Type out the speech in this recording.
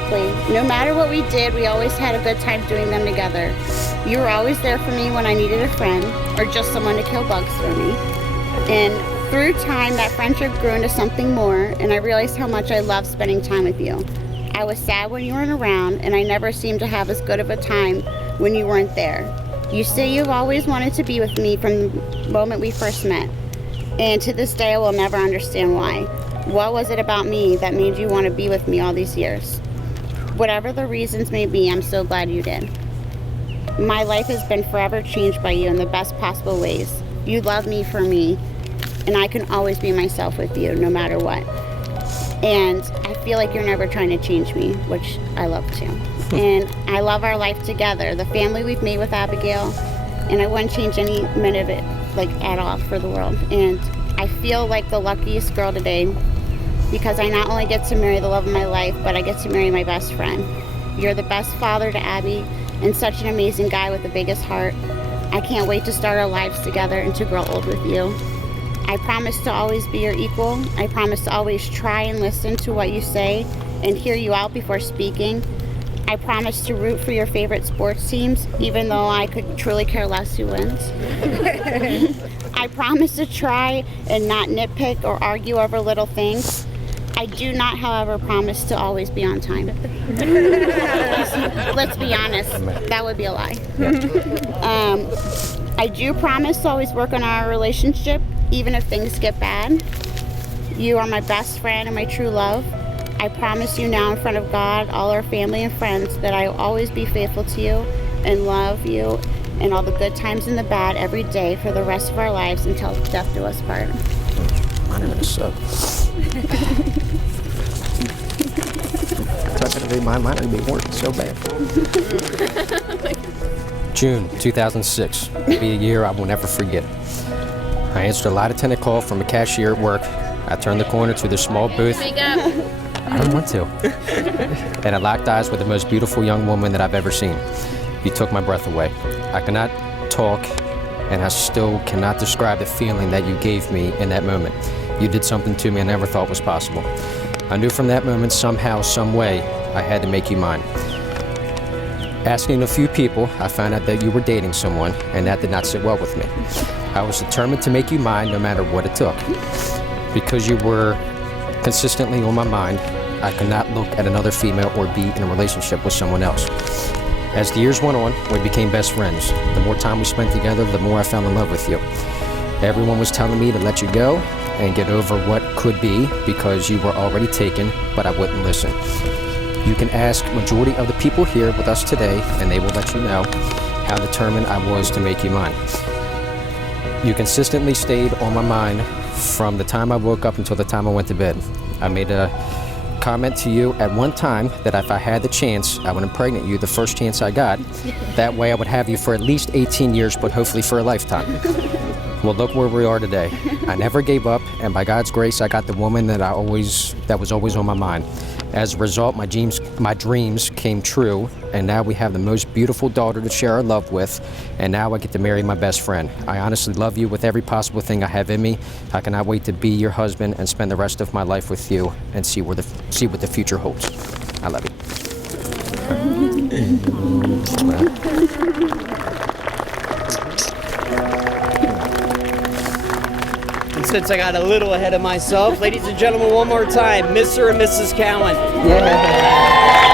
quickly. No matter what we did, we always had a good time doing them together. You were always there for me when I needed a friend or just someone to kill bugs for me. And through time, that friendship grew into something more, and I realized how much I loved spending time with you. I was sad when you weren't around, and I never seemed to have as good of a time when you weren't there. You say you've always wanted to be with me from the moment we first met, and to this day I will never understand why. What was it about me that made you want to be with me all these years? Whatever the reasons may be, I'm so glad you did. My life has been forever changed by you in the best possible ways. You love me for me, and I can always be myself with you, no matter what. And I feel like you're never trying to change me, which I love too. And I love our life together, the family we've made with Abigail, and I wouldn't change any minute of it, like at all, for the world. And I feel like the luckiest girl today because I not only get to marry the love of my life, but I get to marry my best friend. You're the best father to Abby and such an amazing guy with the biggest heart. I can't wait to start our lives together and to grow old with you. I promise to always be your equal. I promise to always try and listen to what you say and hear you out before speaking. I promise to root for your favorite sports teams, even though I could truly care less who wins. I promise to try and not nitpick or argue over little things. I do not, however, promise to always be on time. Let's be honest, that would be a lie. I do promise to always work on our relationship, even if things get bad. You are my best friend and my true love. I promise you now in front of God, all our family and friends, that I will always be faithful to you and love you and all the good times and the bad every day for the rest of our lives until death do us part. Mine are gonna suck. That's gonna be mine. Mine are gonna be working so bad. June 2006 will be a year I will never forget. I answered a light attendant call from a cashier at work. I turned the corner to the small booth. I don't want to. And I locked eyes with the most beautiful young woman that I've ever seen. You took my breath away. I cannot talk, and I still cannot describe the feeling that you gave me in that moment. You did something to me I never thought was possible. I knew from that moment, somehow, some way, I had to make you mine. Asking a few people, I found out that you were dating someone, and that did not sit well with me. I was determined to make you mine no matter what it took. Because you were consistently on my mind, I could not look at another female or be in a relationship with someone else. As the years went on, we became best friends. The more time we spent together, the more I fell in love with you. Everyone was telling me to let you go and get over what could be because you were already taken, but I wouldn't listen. You can ask majority of the people here with us today, and they will let you know how determined I was to make you mine. You consistently stayed on my mind from the time I woke up until the time I went to bed. I made a comment to you at one time that if I had the chance, I would impregnate you the first chance I got. That way I would have you for at least 18 years, but hopefully for a lifetime. Well, look where we are today. I never gave up, and by God's grace, I got the woman that was always on my mind. As a result, my dreams came true, and now we have the most beautiful daughter to share our love with, and now I get to marry my best friend. I honestly love you with every possible thing I have in me. I cannot wait to be your husband and spend the rest of my life with you and see what the future holds. I love you. And since I got a little ahead of myself, ladies and gentlemen, one more time, Mr. and Mrs. Cowan. Yeah.